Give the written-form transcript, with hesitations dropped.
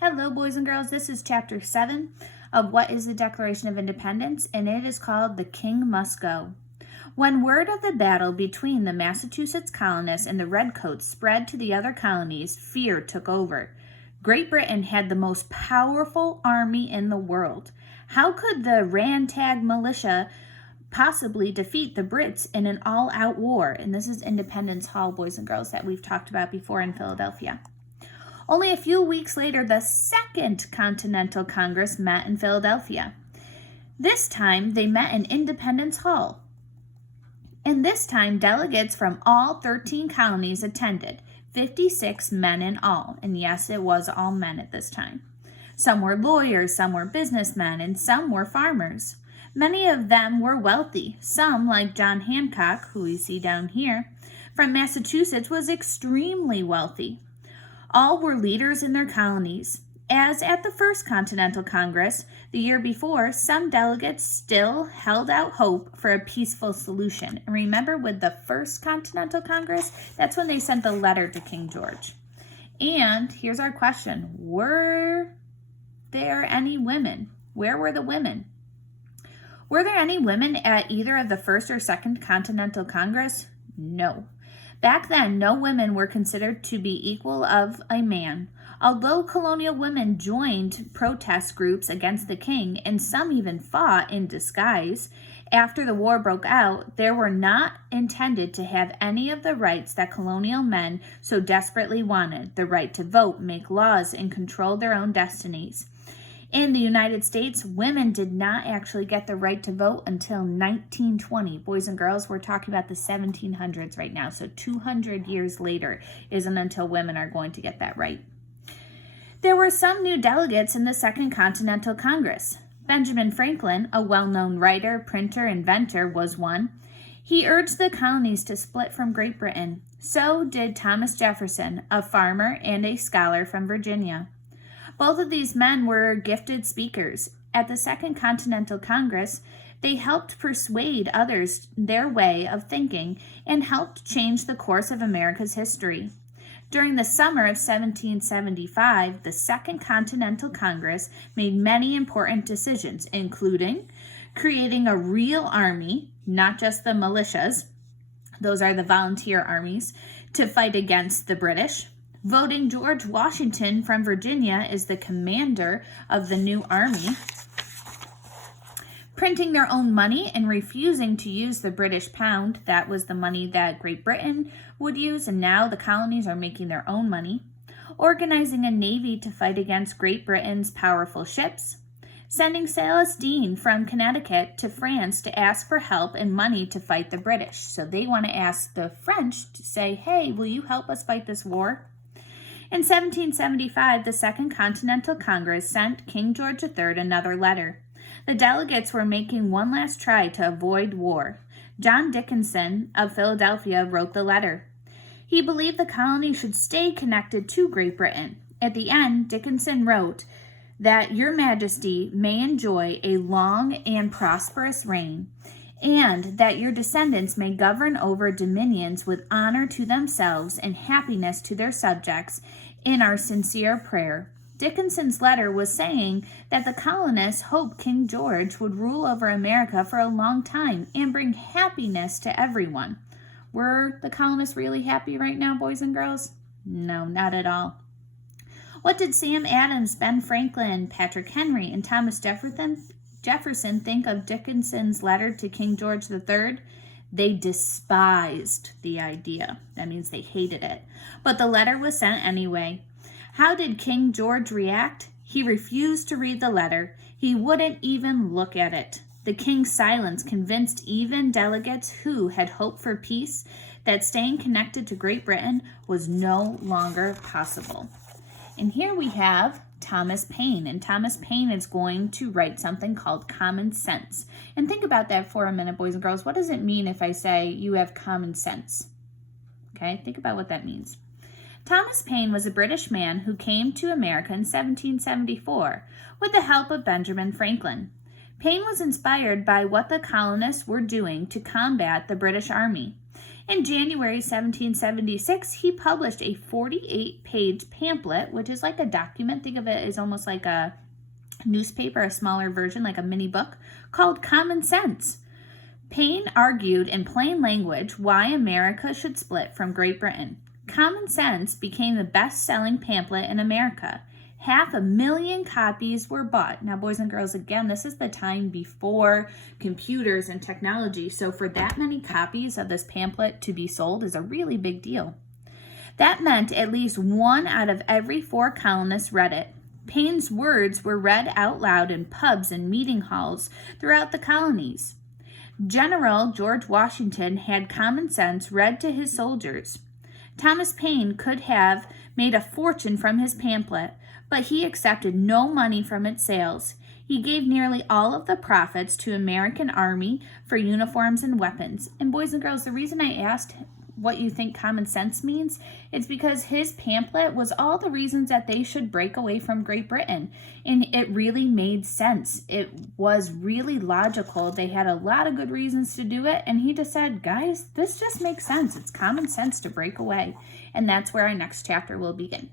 Hello, boys and girls. This is Chapter 7 of What is the Declaration of Independence, and it is called The King Must Go. When word of the battle between the Massachusetts colonists and the Redcoats spread to the other colonies, fear took over. Great Britain had the most powerful army in the world. How could the ragtag militia possibly defeat the Brits in an all-out war? And this is Independence Hall, boys and girls, that we've talked about before in Philadelphia. Only a few weeks later, the Second Continental Congress met in Philadelphia. This time, they met in Independence Hall. And this time, delegates from all 13 colonies attended, 56 men in all. And yes, it was all men at this time. Some were lawyers, some were businessmen, and some were farmers. Many of them were wealthy. Some, like John Hancock, who we see down here, from Massachusetts, was extremely wealthy. All were leaders in their colonies. As at the First Continental Congress, the year before, some delegates still held out hope for a peaceful solution. And remember, with the First Continental Congress, that's when they sent the letter to King George. And here's our question. Were there any women? Where were the women? Were there any women at either of the First or Second Continental Congress? No. Back then, no women were considered to be equal of a man. Although colonial women joined protest groups against the king, and some even fought in disguise, after the war broke out, they were not intended to have any of the rights that colonial men so desperately wanted: the right to vote, make laws, and control their own destinies. In the United States, women did not actually get the right to vote until 1920. Boys and girls, we're talking about the 1700s right now, so 200 years later isn't until women are going to get that right. There were some new delegates in the Second Continental Congress. Benjamin Franklin, a well-known writer, printer, inventor, was one. He urged the colonies to split from Great Britain. So did Thomas Jefferson, a farmer and a scholar from Virginia. Both of these men were gifted speakers. At the Second Continental Congress, they helped persuade others their way of thinking and helped change the course of America's history. During the summer of 1775, the Second Continental Congress made many important decisions, including creating a real army, not just the militias, those are the volunteer armies, to fight against the British, voting George Washington from Virginia as the commander of the new army, printing their own money and refusing to use the British pound. That was the money that Great Britain would use, and now the colonies are making their own money, organizing a navy to fight against Great Britain's powerful ships, sending Silas Deane from Connecticut to France to ask for help and money to fight the British. So they want to ask the French to say, hey, will you help us fight this war? In 1775, the Second Continental Congress sent King George III another letter. The delegates were making one last try to avoid war. John Dickinson of Philadelphia wrote the letter. He believed the colony should stay connected to Great Britain. At the end, Dickinson wrote that Your Majesty may enjoy a long and prosperous reign, and that your descendants may govern over dominions with honor to themselves and happiness to their subjects, in our sincere prayer. Dickinson's letter was saying that the colonists hoped King George would rule over America for a long time and bring happiness to everyone. Were the colonists really happy right now, boys and girls? No, not at all. What did Sam Adams, Ben Franklin, Patrick Henry, and Thomas Jefferson think of Dickinson's letter to King George III? They despised the idea. That means they hated it. But the letter was sent anyway. How did King George react? He refused to read the letter. He wouldn't even look at it. The king's silence convinced even delegates who had hoped for peace that staying connected to Great Britain was no longer possible. And here we have Thomas Paine, and Thomas Paine is going to write something called Common Sense. And think about that for a minute, boys and girls. What does it mean if I say you have common sense? Okay, think about what that means. Thomas Paine was a British man who came to America in 1774 with the help of Benjamin Franklin. Paine was inspired by what the colonists were doing to combat the British Army. In January 1776, he published a 48-page pamphlet, which is like a document. Think of it as almost like a newspaper, a smaller version, like a mini book, called Common Sense. Paine argued in plain language why America should split from Great Britain. Common Sense became the best-selling pamphlet in America. 500,000 copies were bought. Now, boys and girls, again, this is the time before computers and technology, so for that many copies of this pamphlet to be sold is a really big deal. That meant at least 1 out of every 4 colonists read it. Paine's words were read out loud in pubs and meeting halls throughout the colonies. General George Washington had Common Sense read to his soldiers. Thomas Paine could have made a fortune from his pamphlet, but he accepted no money from its sales. He gave nearly all of the profits to American Army for uniforms and weapons. And boys and girls, the reason I asked what you think common sense means, it's because his pamphlet was all the reasons that they should break away from Great Britain. And it really made sense. It was really logical. They had a lot of good reasons to do it. And he just said, guys, this just makes sense. It's common sense to break away. And that's where our next chapter will begin.